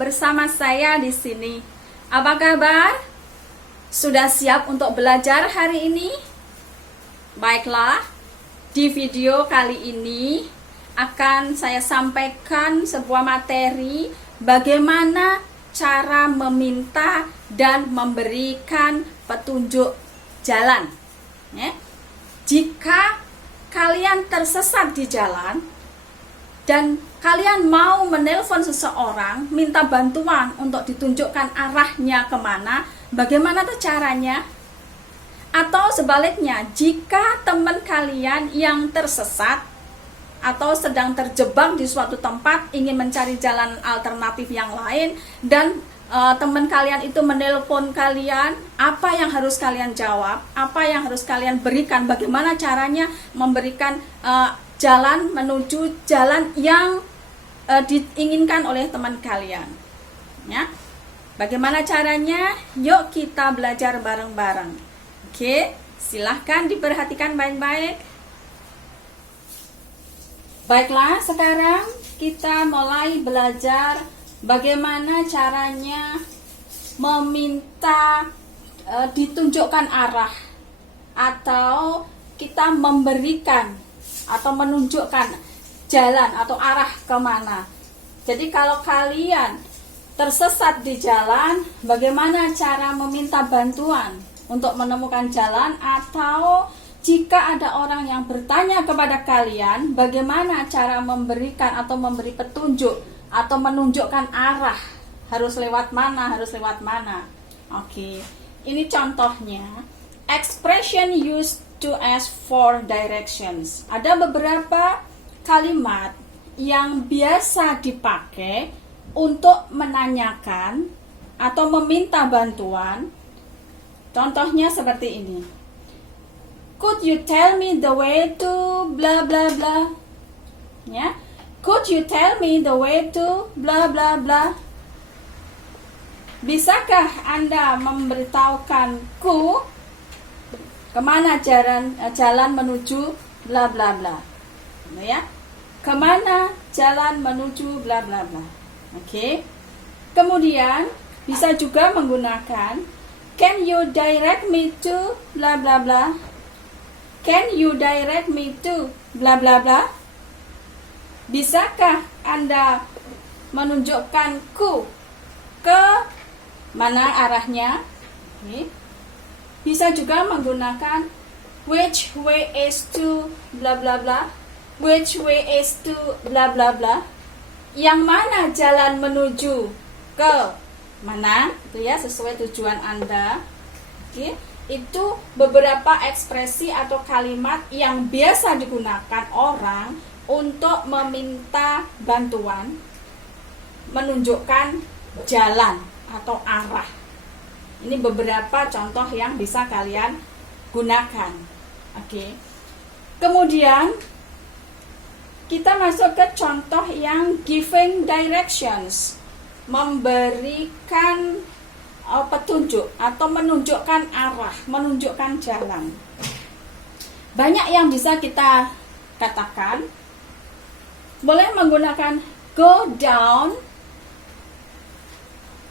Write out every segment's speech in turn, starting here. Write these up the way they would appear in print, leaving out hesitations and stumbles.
bersama saya di sini. Apa kabar? Sudah siap untuk belajar hari ini? Baiklah, di video kali ini akan saya sampaikan sebuah materi bagaimana cara meminta dan memberikan petunjuk jalan. Ya. Jika kalian tersesat di jalan dan kalian mau menelpon seseorang, minta bantuan untuk ditunjukkan arahnya kemana, bagaimana tuh caranya? Atau sebaliknya, jika teman kalian yang tersesat atau sedang terjebak di suatu tempat, ingin mencari jalan alternatif yang lain, dan teman kalian itu menelpon kalian, apa yang harus kalian jawab? Apa yang harus kalian berikan? Bagaimana caranya memberikan jalan menuju jalan yang diinginkan oleh teman kalian? Ya, bagaimana caranya? Yuk kita belajar bareng-bareng. Oke, silahkan diperhatikan baik-baik. Baiklah, sekarang kita mulai belajar bagaimana caranya meminta ditunjukkan arah, atau kita memberikan atau menunjukkan jalan atau arah kemana. Jadi kalau kalian tersesat di jalan, bagaimana cara meminta bantuan untuk menemukan jalan, atau jika ada orang yang bertanya kepada kalian, bagaimana cara memberikan atau memberi petunjuk atau menunjukkan arah, harus lewat mana, harus lewat mana. Oke, ini contohnya. Expression used to ask for directions. Ada beberapa kalimat yang biasa dipakai untuk menanyakan atau meminta bantuan. Contohnya seperti ini. Could you tell me the way to blah blah blah? Ya. Could you tell me the way to blah blah blah? Bisakah Anda memberitahukanku kemana jalan menuju bla bla bla? Ya, kemana jalan menuju bla bla bla? Oke. Kemudian bisa juga menggunakan can you direct me to bla bla bla? Can you direct me to bla bla bla? Bisakah Anda menunjukkanku ke mana arahnya? Oke. Bisa juga menggunakan which way is to bla bla bla. Which way is to bla bla bla. Yang mana jalan menuju ke mana? Itu ya, sesuai tujuan Anda. Oke. Itu beberapa ekspresi atau kalimat yang biasa digunakan orang untuk meminta bantuan, menunjukkan jalan atau arah. Ini beberapa contoh yang bisa kalian gunakan. Oke. Kemudian kita masuk ke contoh yang giving directions, memberikan petunjuk atau menunjukkan arah, menunjukkan jalan. Banyak yang bisa kita katakan. Boleh menggunakan go down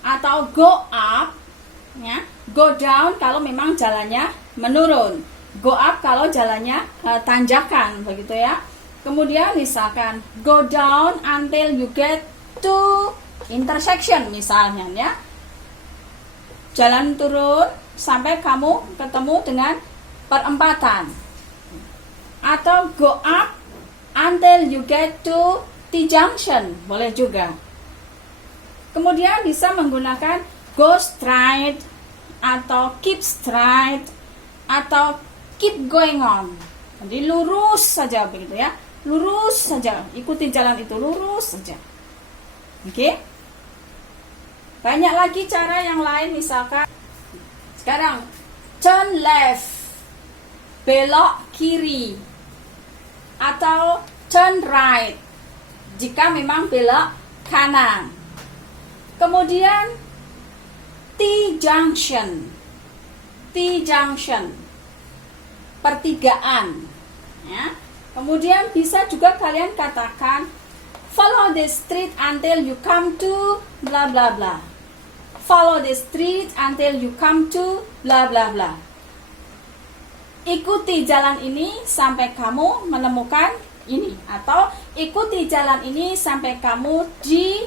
atau go up, ya. Go down kalau memang jalannya menurun, go up kalau jalannya tanjakan, begitu ya. Kemudian misalkan go down until you get to intersection misalnya, ya. Jalan turun sampai kamu ketemu dengan perempatan. Atau go up until you get to T-junction, boleh juga. Kemudian bisa menggunakan go straight, atau keep straight, atau keep going on. Jadi lurus saja, begitu ya. Lurus saja, ikuti jalan itu, lurus saja. Oke? Banyak lagi cara yang lain, misalkan sekarang turn left, belok kiri, atau turn right jika memang belok kanan. Kemudian T-junction, pertigaan, ya. Kemudian bisa juga kalian katakan Follow the street until you come to blah blah blah. Follow the street until you come to blah blah blah. Ikuti jalan ini sampai kamu menemukan ini, atau ikuti jalan ini sampai kamu di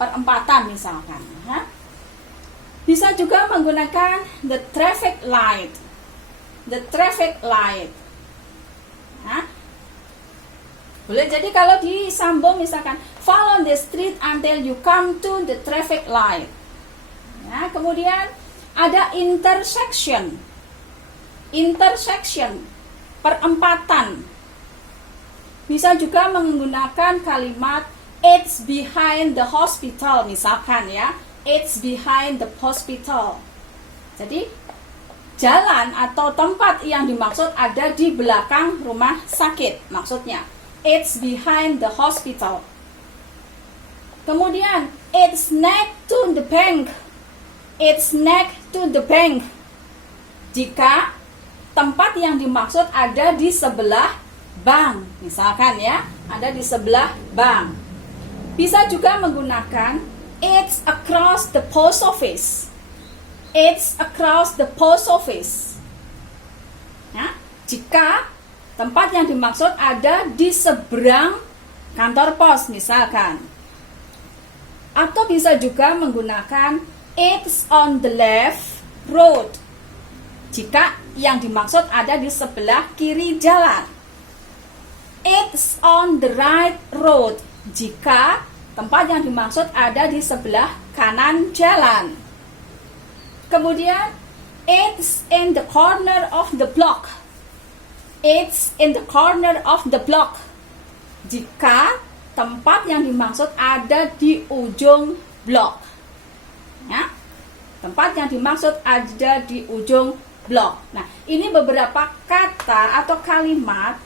perempatan misalkan. Bisa juga menggunakan the traffic light. The traffic light. Boleh jadi kalau disambung misalkan follow the street until you come to the traffic light. Kemudian ada intersection. Intersection, perempatan. Bisa juga menggunakan kalimat it's behind the hospital misalkan ya. It's behind the hospital. Jadi jalan atau tempat yang dimaksud ada di belakang rumah sakit maksudnya. It's behind the hospital. Kemudian it's next to the bank. It's next to the bank. Jika tempat yang dimaksud ada di sebelah bank, misalkan ya, ada di sebelah bank. Bisa juga menggunakan it's across the post office. It's across the post office. Jika tempat yang dimaksud ada di seberang kantor pos misalkan. Atau bisa juga menggunakan it's on the left road. Jika yang dimaksud ada di sebelah kiri jalan. It's on the right road. Jika tempat yang dimaksud ada di sebelah kanan jalan. Kemudian it's in the corner of the block. It's in the corner of the block. Jika tempat yang dimaksud ada di ujung blok. Tempat yang dimaksud ada di ujung blok. Nah, ini beberapa kata atau kalimat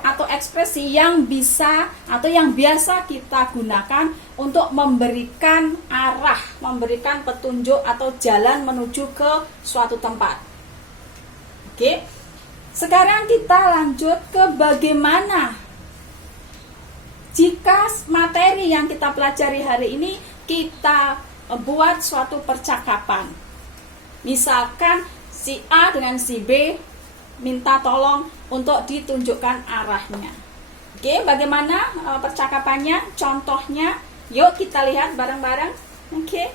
atau ekspresi yang bisa atau yang biasa kita gunakan untuk memberikan arah, memberikan petunjuk atau jalan menuju ke suatu tempat. Oke. Sekarang kita lanjut ke bagaimana jika materi yang kita pelajari hari ini kita buat suatu percakapan. Misalkan si A dengan si B minta tolong untuk ditunjukkan arahnya. Oke, bagaimana percakapannya, contohnya? Yuk kita lihat bareng-bareng. Oke.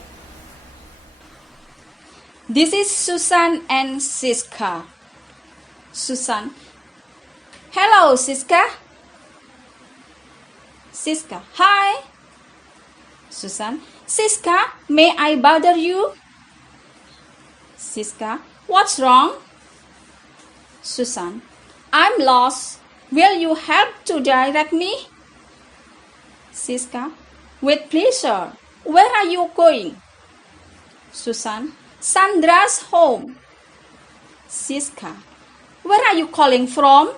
This is Susan and Siska. Susan. Hello, Siska. Siska. Hi. Susan. Siska, may I bother you? Siska. What's wrong? Susan. I'm lost. Will you help to direct me? Siska. With pleasure. Where are you going? Susan. Sandra's home. Siska. Where are you calling from?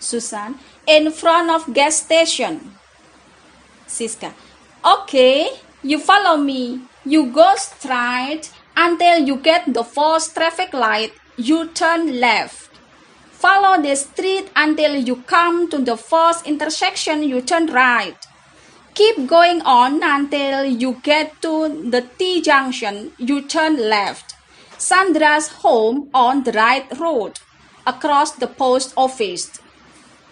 Susan. In front of gas station. Siska. Okay, you follow me. You go straight until you get the first traffic light. You turn left. Follow the street until you come to the first intersection. You turn right. Keep going on until you get to the T junction. You turn left. Sandra's home on the right road, across the post office.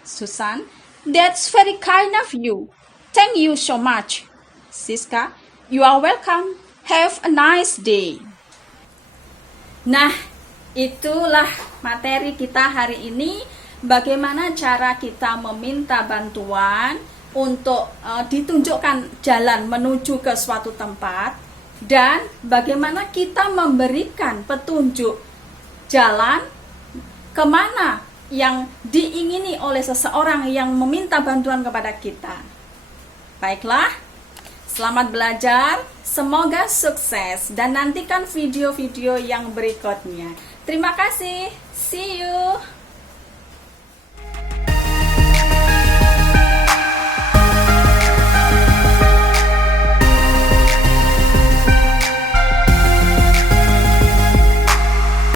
Susan. That's very kind of you. Thank you so much. Siska. You are welcome. Have a nice day. Nah, itulah materi kita hari ini. Bagaimana cara kita meminta bantuan untuk ditunjukkan jalan menuju ke suatu tempat, dan bagaimana kita memberikan petunjuk jalan kemana yang diingini oleh seseorang yang meminta bantuan kepada kita. Baiklah, selamat belajar, semoga sukses, dan nantikan video-video yang berikutnya. Terima kasih, see you.